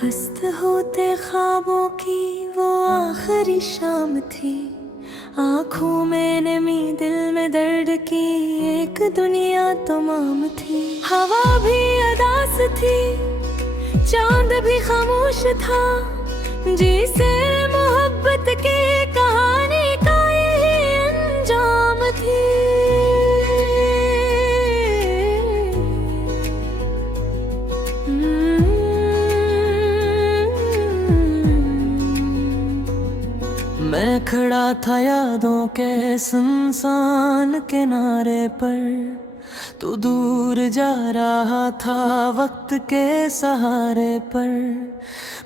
खस्त होते ख्वाबों की वो आखिरी शाम थी। आँखों में नमी, दिल में दर्द की एक दुनिया तमाम थी। हवा भी अदास थी, चांद भी खामोश था। जिसे मोहब्बत की कहानी का यही अंजाम थी। मैं खड़ा था यादों के सुनसान किनारे पर, तू दूर जा रहा था वक्त के सहारे पर।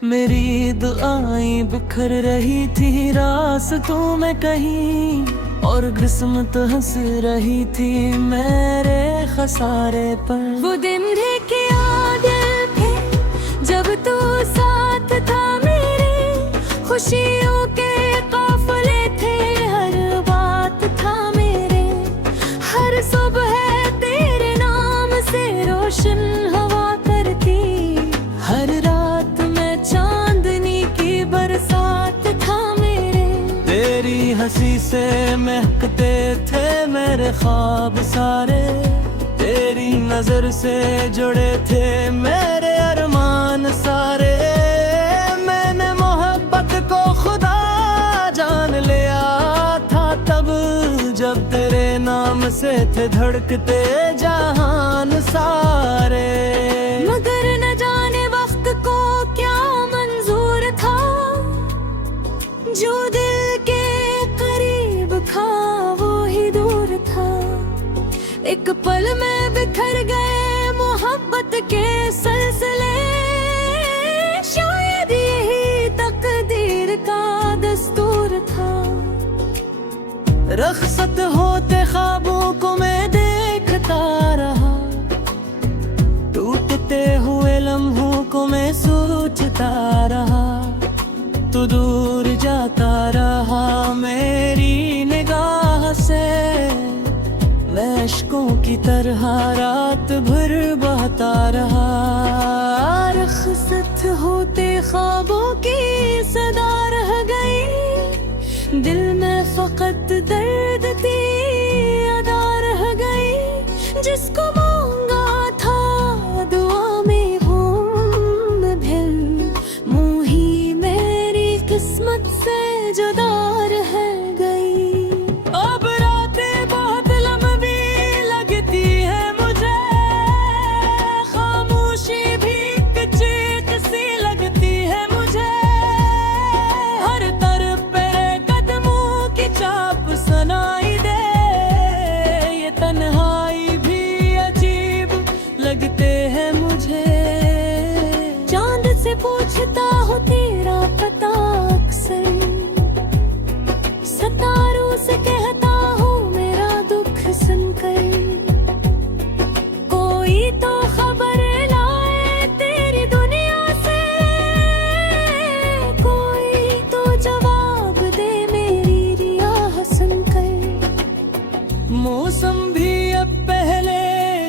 मेरी दुआएं बिखर रही थी रास्तों में कहीं, और किस्मत हंस रही थी मेरे खसारे पर। वो दिन थे क्या दिल थे जब तू साथ था मेरे, खुशियों के काफिले थे, हर बात था मेरे। हर सुबह तेरे नाम से रोशन हवा करती, हर रात में चांदनी की बरसात था मेरे। तेरी हंसी से महकते थे मेरे ख्वाब सारे, तेरी नजर से जुड़े थे मेरे अरमान सारे। मैंने मोहब्बत को खुदा जान लिया था तब, जब तेरे नाम से थे धड़कते जहान सारे। मगर न जाने वक्त को क्या मंजूर था, जो दिल के करीब था वो ही दूर था। एक पल में बिखर गए मोहब्बत के सिलसिले, शायद यही तकदीर का दस्तूर था। रख्सत होते ख्वाबों को मैं देखता रहा, टूटते हुए लम्हों को मैं सोचता रहा। तू दूर जाता रहा मेरी निगाह से, मैं अश्कों की तरह रात भर बहता रहा। रख्सत होते ख्वाबों की सदा रह गई, दिल में फकत दर्द थी अदा रह गई। जिसको मांगा था दुआ में वो दिल, मुँह ही मेरी किस्मत से जुदा रह गई। अब रातें बहुत लंबी लगती है मुझे, खामोशी भी चीख सी लगती है मुझे। हर तरफ मेरे कदमों की चाप सुनाई दे, ये तन्हाई भी अजीब लगते हैं मुझे। चांद से पूछता हूँ तेरा पता अक्सर, सितारों से कहता हूँ मेरा दुख सुनकर। कोई तो खबर लाए तेरी दुनिया से, कोई तो जवाब दे मेरी रियाह सुनकर। मौसम भी अब पहले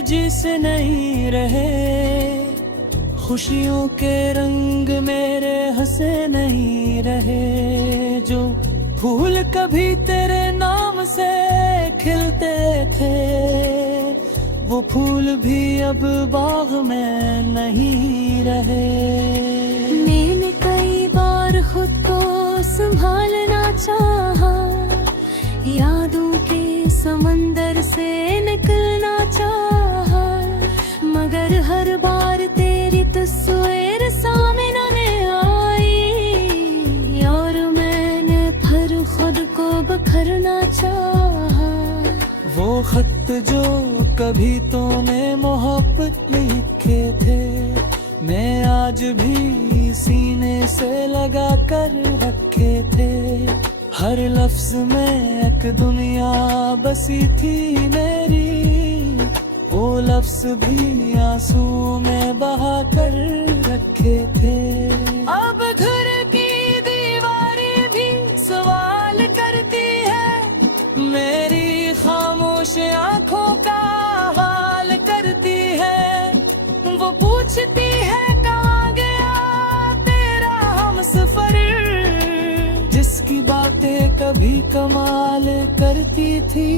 जिसे नहीं रहे, खुशियों के रंग मेरे हंसे नहीं रहे। जो फूल कभी तेरे नाम से खिलते थे, वो फूल भी अब बाग में नहीं रहे। मैंने कई बार खुद को संभालना चाहा, यादों के समंदर से निकलना चाहा। मगर हर बार तेरी तस्वीर सामने आई, और मैंने फिर खुद को बखरना चाहा। वो खत जो कभी तूने मोहब्बत लिखे थे, मैं आज भी सीने से लगा कर रखे थे। हर लफ्ज में एक दुनिया बसी थी मेरी, वो लफ्ज भी आंसू में बहा कर रखे थे। अब घर की दीवारें भी सवाल करती है, मेरी खामोश आंखों का हाल करती है। वो पूछती है कहाँ गया कभी कमाल करती थी।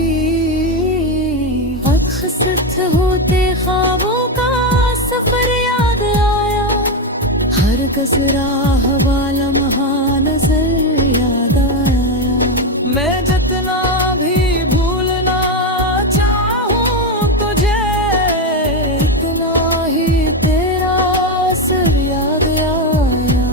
अक्सर होते ख्वाबों का सफर याद आया, हर गजराह वाला लम्हा नजर याद आया। मैं जितना भी भूलना चाहूं तुझे, इतना ही तेरा असर याद आया।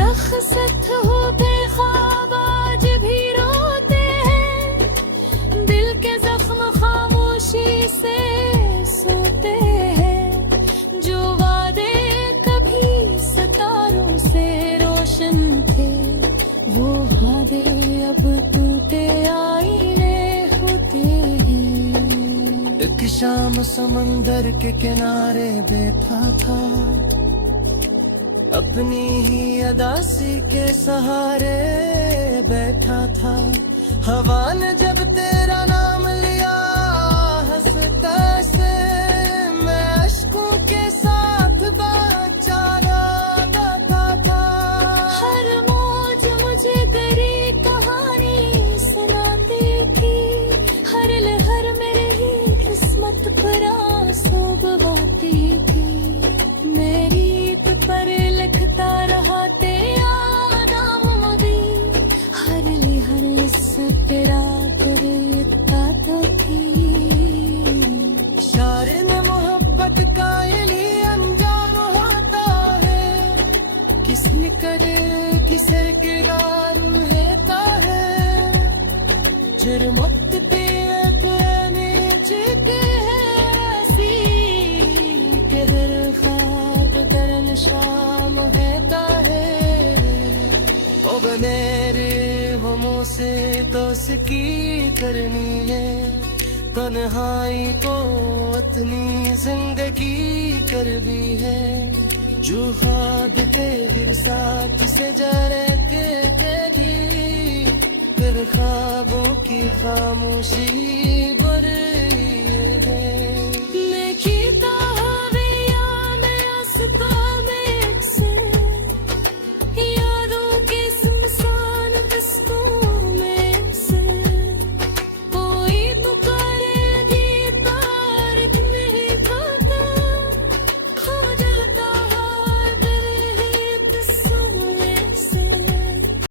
रख्सत होते ख्वाब आज भी रोते हैं, दिल के जख्म खामोशी से सोते हैं। जो वादे कभी सितारों से रोशन थे, वो वादे अब टूटे आईने होते हैं। एक शाम समंदर के किनारे बैठा था, अपनी ही अदासी के सहारे बैठा था। हवा ने जब तेरा नाम लिया हंसता से, मैं अश्कों के साथ बेचारा गाता था। हर मौज मुझे तेरी कहानी सुनाती थी, हर लहर मेरी ही किस्मत पर आंसू बहाती थी। मेरी पर लिखता रहा तेरा नाम मदी, हर लहर इस तेरा करता तो थी। शायर ने मोहब्बत का ये लिए अंजाम होता है, किसने करे किसे किरार रहता है। जुर्मत तेरे नीचे के ऐसी के दर ख्वाब दर शाम रहता है। अब मेरे हमों से तो उसकी करनी है, तन्हाई को इतनी जिंदगी कर भी है। जो ख्वाब के दिल साथ से जरे के थी, फिर ख्वाबों की खामोशी